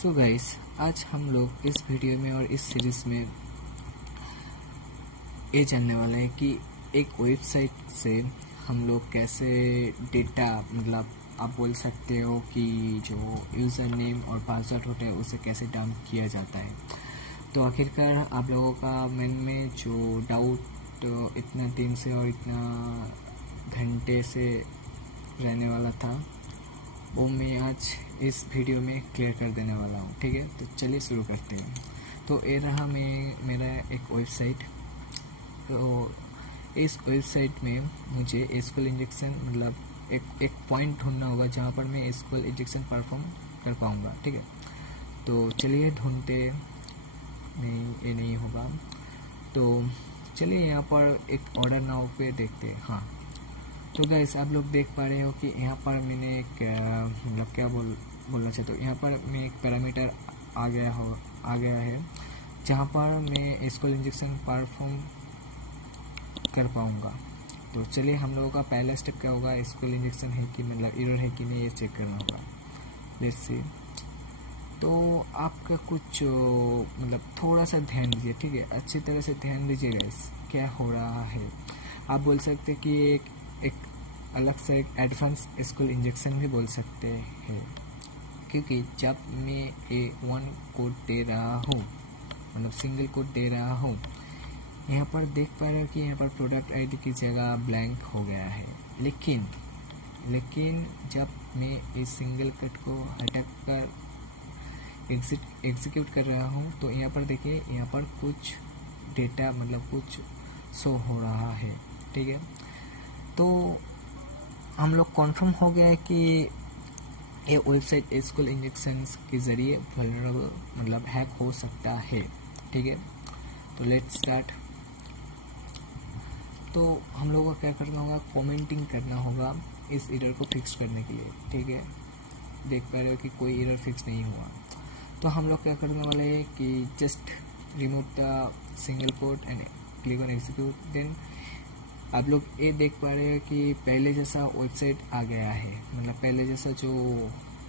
So guys, आज हम लोग इस वीडियो में और इस सीरीज़ में ये जानने वाले हैं कि एक वेबसाइट से हम लोग कैसे डेटा मतलब आप बोल सकते हो कि जो यूज़र नेम और पासवर्ड होता है उसे कैसे डंप किया जाता है। तो आखिरकार आप लोगों का मन में जो डाउट इतना दिन से और इतना घंटे से रहने वाला था वो मैं आज इस वीडियो में क्लियर कर देने वाला हूँ। ठीक है, तो चलिए शुरू करते हैं। तो ये रहा मेरा एक वेबसाइट। तो इस वेबसाइट में मुझे एसक्यूएल इंजेक्शन मतलब एक पॉइंट ढूंढना होगा जहाँ पर मैं एसक्यूएल इंजेक्शन परफॉर्म कर पाऊँगा। ठीक है, तो चलिए ढूंढते। नहीं, ये नहीं होगा। तो चलिए यहाँ पर एक ऑर्डर नाउ पे देखते हैं। हाँ, तो गाइस आप लोग देख पा रहे हो कि यहाँ पर मैंने एक मतलब क्या बोलना चाहता हूँ, यहाँ पर मैं एक पैरामीटर आ गया है जहाँ पर मैं एसक्यूएल इंजेक्शन परफॉर्म कर पाऊँगा। तो चलिए हम लोगों का पहला स्टेप क्या होगा, एसक्यूएल इंजेक्शन है कि मतलब एरर है कि नहीं ये चेक करना होगा। Let's see. तो आपका कुछ मतलब थोड़ा सा ध्यान दीजिए। ठीक है, अच्छी तरह से ध्यान दीजिए गाइस क्या हो रहा है। आप बोल सकते हैं कि एक अलग से एक एडवांस एसक्यूएल इंजेक्शन भी बोल सकते हैं, क्योंकि जब मैं A1 कोड दे रहा हूँ मतलब सिंगल कोड दे रहा हूँ, यहाँ पर देख पा रहे हो कि यहाँ पर प्रोडक्ट आईडी की जगह ब्लैंक हो गया है। लेकिन जब मैं इस सिंगल कोड को हटक कर एग्जीक्यूट कर रहा हूँ तो यहाँ पर देखिए, यहाँ पर कुछ डेटा मतलब कुछ शो हो रहा है। ठीक है, तो हम लोग कन्फर्म हो गया है कि ये वेबसाइट एसक्यूएल इंजेक्शन के ज़रिए वल्नरेबल मतलब हैक हो सकता है। ठीक है, तो लेट्स स्टार्ट। तो हम लोगों को क्या करना होगा, कमेंटिंग करना होगा इस एरर को फिक्स करने के लिए। ठीक है, देख पा रहे हो कि कोई एरर फिक्स नहीं हुआ। तो हम लोग क्या करने वाले हैं कि just remove the single code and click on execute. Then आप लोग ये देख पा रहे हैं कि पहले जैसा वेबसाइट आ गया है, मतलब पहले जैसा जो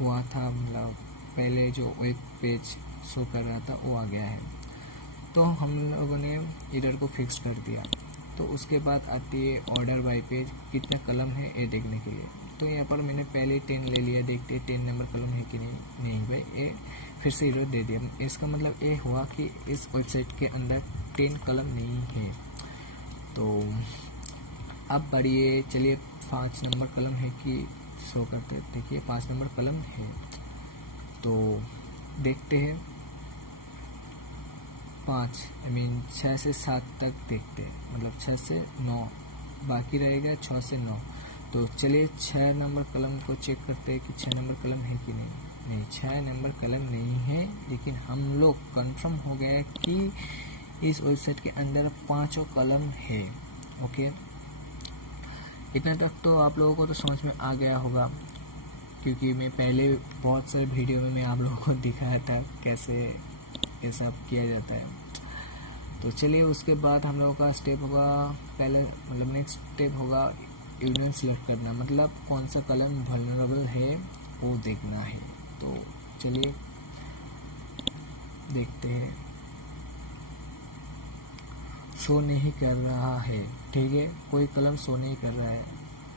हुआ था मतलब पहले जो वेब पेज शो कर रहा था वो आ गया है। तो हम लोगों ने एरर को फिक्स कर दिया। तो उसके बाद आती है ऑर्डर बाय पेज, कितना कलम है ये देखने के लिए। तो यहाँ पर मैंने पहले 10 ले लिया, देखते 10 नंबर कलम है कि नहीं भाई, ये फिर से एरर दे दिया। इसका मतलब ये हुआ कि इस वेबसाइट के अंदर 10 कलम नहीं है। तो अब बढ़िए, चलिए 5 नंबर कलम है कि शो करते, देखिए 5 नंबर कलम है। तो देखते हैं 5 6 से 7 तक देखते हैं, मतलब 6 से 9 बाकी रहेगा, 6 से 9। तो चलिए 6 नंबर कलम को चेक करते हैं कि 6 नंबर कलम है कि नहीं 6 नंबर कलम नहीं है। लेकिन हम लोग कंफर्म हो गया कि इस वेबसाइट के अंदर 5 कलम है। ओके, इतना तक तो आप लोगों को तो समझ में आ गया होगा, क्योंकि मैं पहले बहुत सारे वीडियो में मैं आप लोगों को दिखाया था कैसे ये सब किया जाता है। तो चलिए उसके बाद हम लोगों का स्टेप होगा, पहले मतलब नेक्स्ट स्टेप होगा यूनियन सिलेक्ट करना, मतलब कौन सा कलम वल्नरेबल है वो देखना है। तो चलिए देखते हैं, शो नहीं कर रहा है। ठीक है, कोई कलम शो नहीं कर रहा है।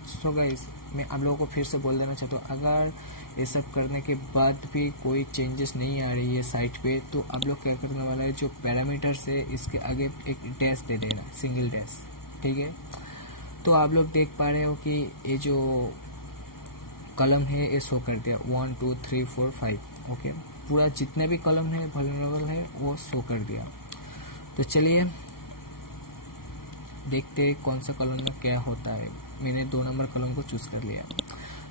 सो गाइस, मैं आप लोगों को फिर से बोल देना चाहता हूँ, अगर ये सब करने के बाद भी कोई चेंजेस नहीं आ रही है साइट पे, तो आप लोग क्या करने वाला है, जो पैरामीटर्स है इसके आगे एक डैश दे देना, सिंगल डैश। ठीक है, तो आप लोग देख पा रहे हो कि ये जो कलम है ये शो कर दिया 1 2 3 4 5। ओके, पूरा जितने भी कलम है वल्नरेबल है वो शो कर दिया। तो चलिए देखते हैं कौन सा कलम में क्या होता है। मैंने 2 नंबर कलम को चूज़ कर लिया।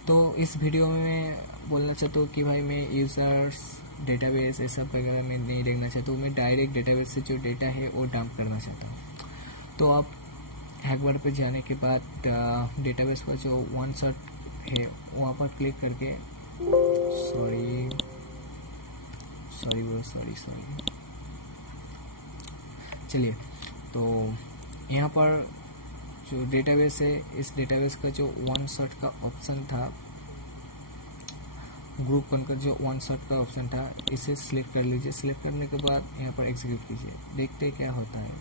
तो इस वीडियो में मैं बोलना चाहता हूँ कि भाई मैं यूज़र्स डेटाबेस ये सब वगैरह मैं नहीं देखना चाहता हूँ, मैं डायरेक्ट डेटाबेस से जो डेटा है वो डंप करना चाहता हूँ। तो आप हैकवर्ड पर जाने के बाद डेटाबेस पर जो वन शॉट है वहाँ पर क्लिक करके सॉरी चलिए, तो यहाँ पर जो डेटाबेस है, इस डेटाबेस का जो वन शॉट का ऑप्शन था ग्रुप बनकर जो वन शॉट का ऑप्शन था इसे सिलेक्ट कर लीजिए। सिलेक्ट करने के बाद यहाँ पर एग्जीक्यूट कीजिए, देखते हैं क्या होता है।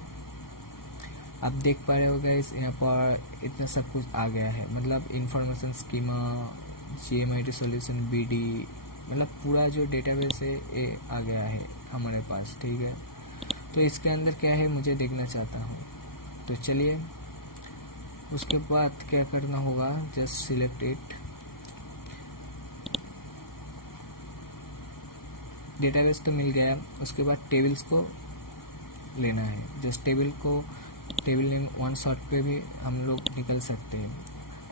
आप देख पा रहे हो गाइस, यहाँ पर इतना सब कुछ आ गया है, मतलब information schema, GMIT solution, BD, मतलब पूरा जो डेटाबेस है ये आ गया है हमारे पास, ठीक है। तो इसके अंदर क्या है मुझे देखना चाहता हूँ, तो चलिए उसके बाद क्या करना होगा, जस्ट सिलेक्ट इट। डेटाबेस तो मिल गया, उसके बाद टेबल्स को लेना है। Just table name one shot पे भी हम लोग निकल सकते हैं।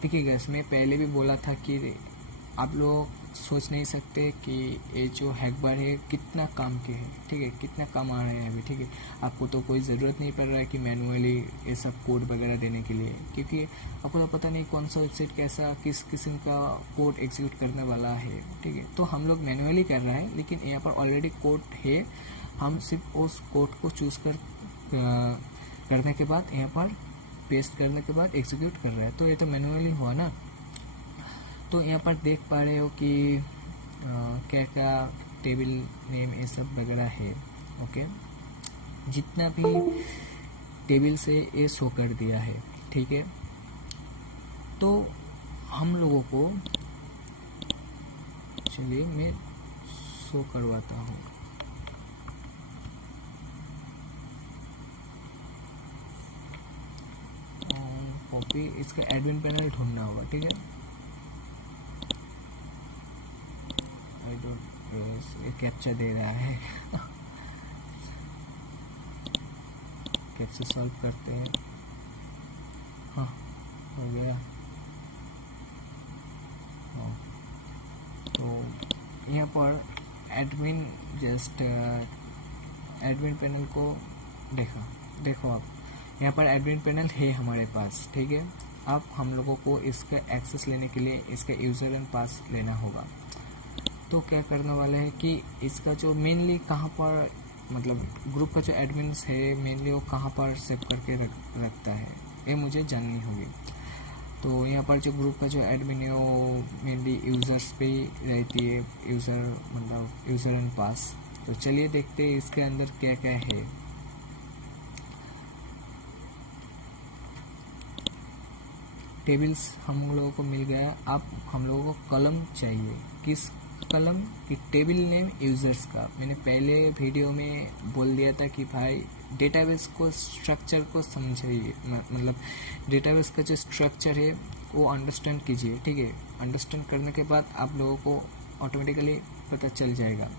ठीक है गैस, मैं पहले भी बोला था कि आप लोग सोच नहीं सकते कि ये जो हैक बार है कितना काम के है, ठीक है, कितना काम आ रहा है अभी, ठीक है। आपको तो कोई ज़रूरत नहीं पड़ रहा है कि मैनुअली ये सब कोड वगैरह देने के लिए, क्योंकि आपको तो पता नहीं कौन सा वेबसाइट कैसा किस किस्म का कोड एग्जीक्यूट करने वाला है, ठीक है। तो हम लोग मैनुअली कर रहे हैं, लेकिन यहाँ पर ऑलरेडी कोड है, हम सिर्फ उस कोड को चूज़ करने के बाद यहाँ पर पेस्ट करने के बाद एग्जीक्यूट कर रहा है। तो ये तो मैनुअली हुआ ना। तो यहाँ पर देख पा रहे हो कि क्या क्या टेबल नेम ये सब वगैरह है, ओके। जितना भी टेबल से ये शो कर दिया है, ठीक है। तो हम लोगों को, चलिए मैं शो करवाता हूँ। कॉपी, इसका एडमिन पैनल ढूंढना होगा, ठीक है। आई डोंट, ये कैप्चा दे रहा है कैप्चा सॉल्व करते हैं। हाँ, हो गया। हाँ, तो यहाँ पर एडमिन, जस्ट एडमिन पैनल को देखो आप, यहाँ पर एडमिन पैनल है हमारे पास, ठीक है। अब हम लोगों को इसका एक्सेस लेने के लिए इसका यूज़र एंड पास लेना होगा। तो क्या करने वाले हैं कि इसका जो मेनली कहाँ पर, मतलब ग्रुप का जो एडमिन्स है मेनली वो कहाँ पर सेव करके रखता है, ये मुझे जाननी होगी। तो यहाँ पर जो ग्रुप का जो एडमिन है वो मेनली यूज़र्स पे ही रहती है, यूज़र एंड पास। तो चलिए देखते हैं इसके अंदर क्या क्या है। टेबल्स हम लोगों को मिल गया। अब हम लोगों को कॉलम चाहिए, किस कॉलम की, टेबल नेम यूजर्स का। मैंने पहले वीडियो में बोल दिया था कि भाई डेटाबेस को स्ट्रक्चर को समझिए, मतलब डेटाबेस का जो स्ट्रक्चर है वो अंडरस्टैंड कीजिए, ठीक है। अंडरस्टैंड करने के बाद आप लोगों को ऑटोमेटिकली पता चल जाएगा।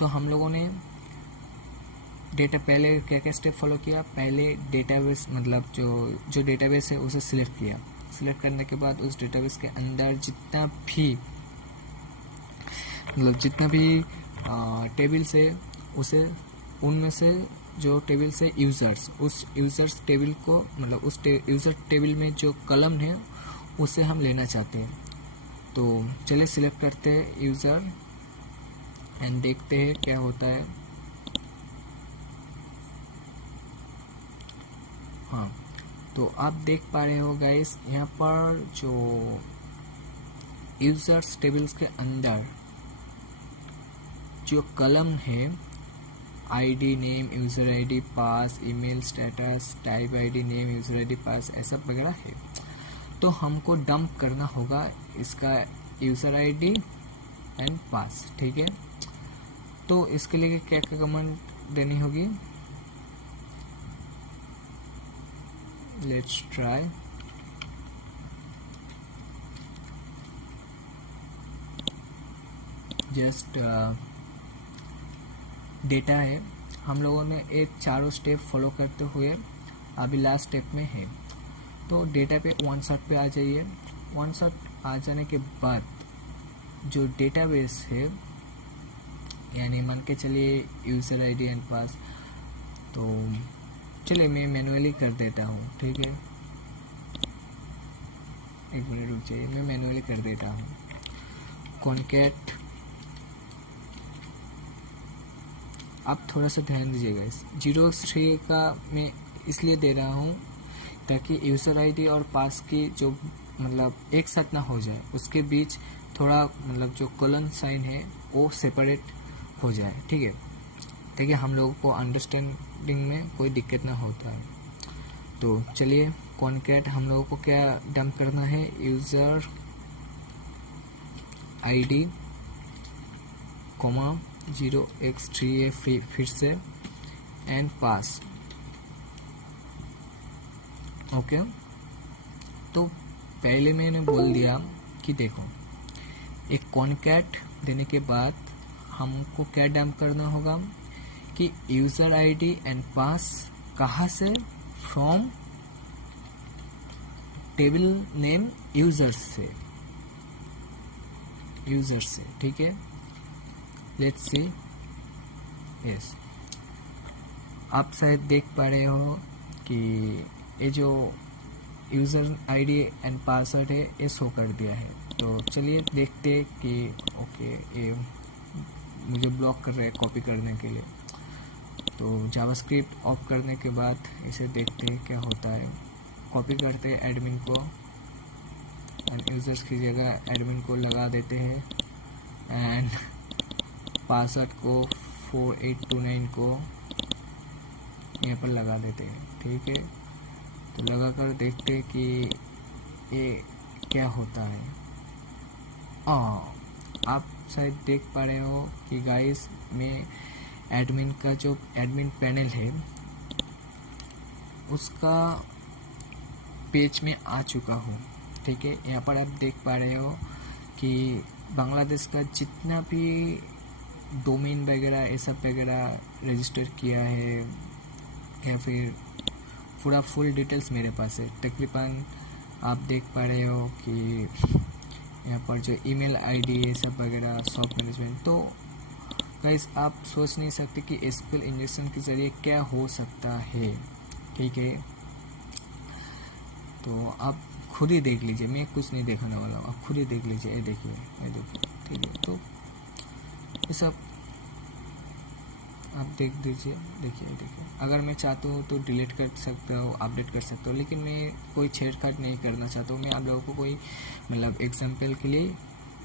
तो हम लोगों ने पहले क्या क्या स्टेप फॉलो किया, पहले डेटाबेस, मतलब जो डेटाबेस है उसे सिलेक्ट किया। सिलेक्ट करने के बाद उस डेटाबेस के अंदर जितना भी टेबल्स है उसे, उनमें से जो टेबल्स है यूज़र्स, उस यूज़र्स टेबल को, मतलब उस यूज़र टेबल में जो कॉलम है उसे हम लेना चाहते हैं। तो चलिए सिलेक्ट करते हैं यूज़र एंड देखते हैं क्या होता है। हाँ, तो आप देख पा रहे हो गाइस, यहाँ पर जो यूजर्स टेबल्स के अंदर जो कॉलम है, ID name, user ID, pass, email status, type ID name, user ID, pass, ऐसा वगैरह है। तो हमको डंप करना होगा इसका यूजर आईडी एंड पास, ठीक है। तो इसके लिए क्या क्या कमांड देनी होगी, लेट्स ट्राई। जस्ट डेटा है, हम लोगों ने एक चारों स्टेप फॉलो करते हुए अभी लास्ट स्टेप में है। तो डेटा पे वन शॉट पे आ जाइए। वन शॉट आ जाने के बाद जो डेटाबेस है, यानी मान के चलिए यूज़र आईडी एंड पास, तो चलिए मैं मैनुअली कर देता हूँ, ठीक है। एक मिनट रुक जाइए, मैं मैनुअली कर देता हूँ। कॉन्कैट, आप थोड़ा सा ध्यान दीजिएगा, इस 0x3 का मैं इसलिए दे रहा हूँ ताकि यूज़र आईडी और पास की जो, मतलब एक साथ ना हो जाए, उसके बीच थोड़ा मतलब जो कोलन साइन है वो सेपरेट हो जाए, ठीक है, ताकि हम लोगों को अंडरस्टैंडिंग में कोई दिक्कत ना होता है। तो चलिए कॉन्कैट हम लोगों को क्या डंप करना है, यूज़र आईडी कोमा 0x3 फिर से एंड पास। ओके, तो पहले मैंने बोल दिया कि देखो एक कॉन्कैट देने के बाद हमको क्या डंप करना होगा कि यूज़र आईडी एंड पास कहाँ से, फ्रॉम टेबल नेम यूज़र से, ठीक है। लेट्स सी, यस, आप शायद देख पा रहे हो कि ये जो यूज़र आईडी एंड पासवर्ड है ये शो कर दिया है। तो चलिए देखते कि ओके ये मुझे ब्लॉक कर रहा है कॉपी करने के लिए। तो जावास्क्रिप्ट ऑफ करने के बाद इसे देखते हैं क्या होता है। कॉपी करते हैं एडमिन को एंड यूज़र्स की जगह एडमिन को लगा देते हैं एंड पासवर्ड को 4829 को यहाँ पर लगा देते हैं, ठीक है। तो लगा कर देखते हैं कि ये क्या होता है। आप शायद देख पा रहे हो कि गाइस मैं एडमिन का जो एडमिन पैनल है उसका पेज में आ चुका हूँ, ठीक है। यहाँ पर आप देख पा रहे हो कि बांग्लादेश का जितना भी डोमेन वगैरह ये सब वगैरह रजिस्टर किया है या फिर पूरा फुल डिटेल्स मेरे पास है। तकरीबन आप देख पा रहे हो कि यहाँ पर जो ईमेल आईडी है सब वगैरह सॉफ्ट मैनेजमेंट। तो गाइस आप सोच नहीं सकते कि एसक्यूएल इंजेक्शन के ज़रिए क्या हो सकता है, ठीक है। तो आप खुद ही देख लीजिए, मैं कुछ नहीं दिखाने वाला हूँ, आप खुद ही देख लीजिए। ये देखिए, ठीक है। तो ये सब आप देख दीजिए, देखिए। अगर मैं चाहता हूँ तो डिलीट कर सकता हूँ, अपडेट कर सकता हूँ, लेकिन मैं कोई छेड़छाड़ नहीं करना चाहता हूँ। मैं आप लोगों को कोई मतलब एग्जाम्पल के लिए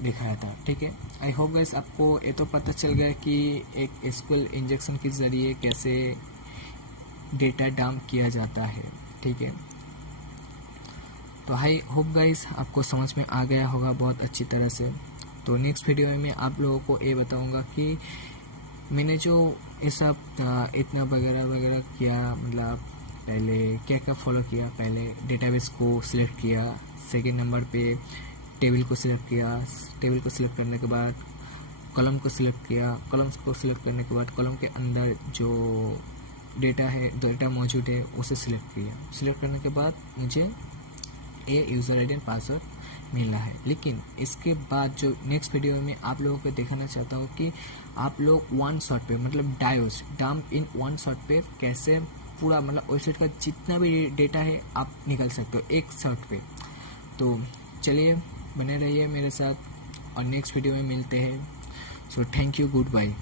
दिखाया था, ठीक है। आई होप गाइस आपको ये तो पता चल गया कि एक एसक्यूएल इंजेक्शन के ज़रिए कैसे डेटा डंप किया जाता है, ठीक है। तो आई होप गाइस आपको समझ में आ गया होगा बहुत अच्छी तरह से। तो नेक्स्ट वीडियो में मैं आप लोगों को ये बताऊंगा कि मैंने जो ये सब इतना वगैरह किया, मतलब पहले क्या क्या फॉलो किया। पहले डेटाबेस को सिलेक्ट किया, सेकंड नंबर पे टेबल को सिलेक्ट किया, टेबल को सिलेक्ट करने के बाद कॉलम को सिलेक्ट किया, कॉलम्स को सिलेक्ट करने के बाद कॉलम के अंदर जो डेटा मौजूद है उसे सिलेक्ट किया। सिलेक्ट करने के बाद मुझे ये यूज़र आईडी एंड पासवर्ड मिला है। लेकिन इसके बाद जो नेक्स्ट वीडियो में आप लोगों को दिखाना चाहता हूँ कि आप लोग वन शॉट पे मतलब डायोस डंप इन वन शॉट पे कैसे पूरा मतलब वेबसाइट का जितना भी डेटा है आप निकल सकते हो एक शॉट पे। तो चलिए बने रहिए मेरे साथ और नेक्स्ट वीडियो में मिलते हैं। So thank you, good bye.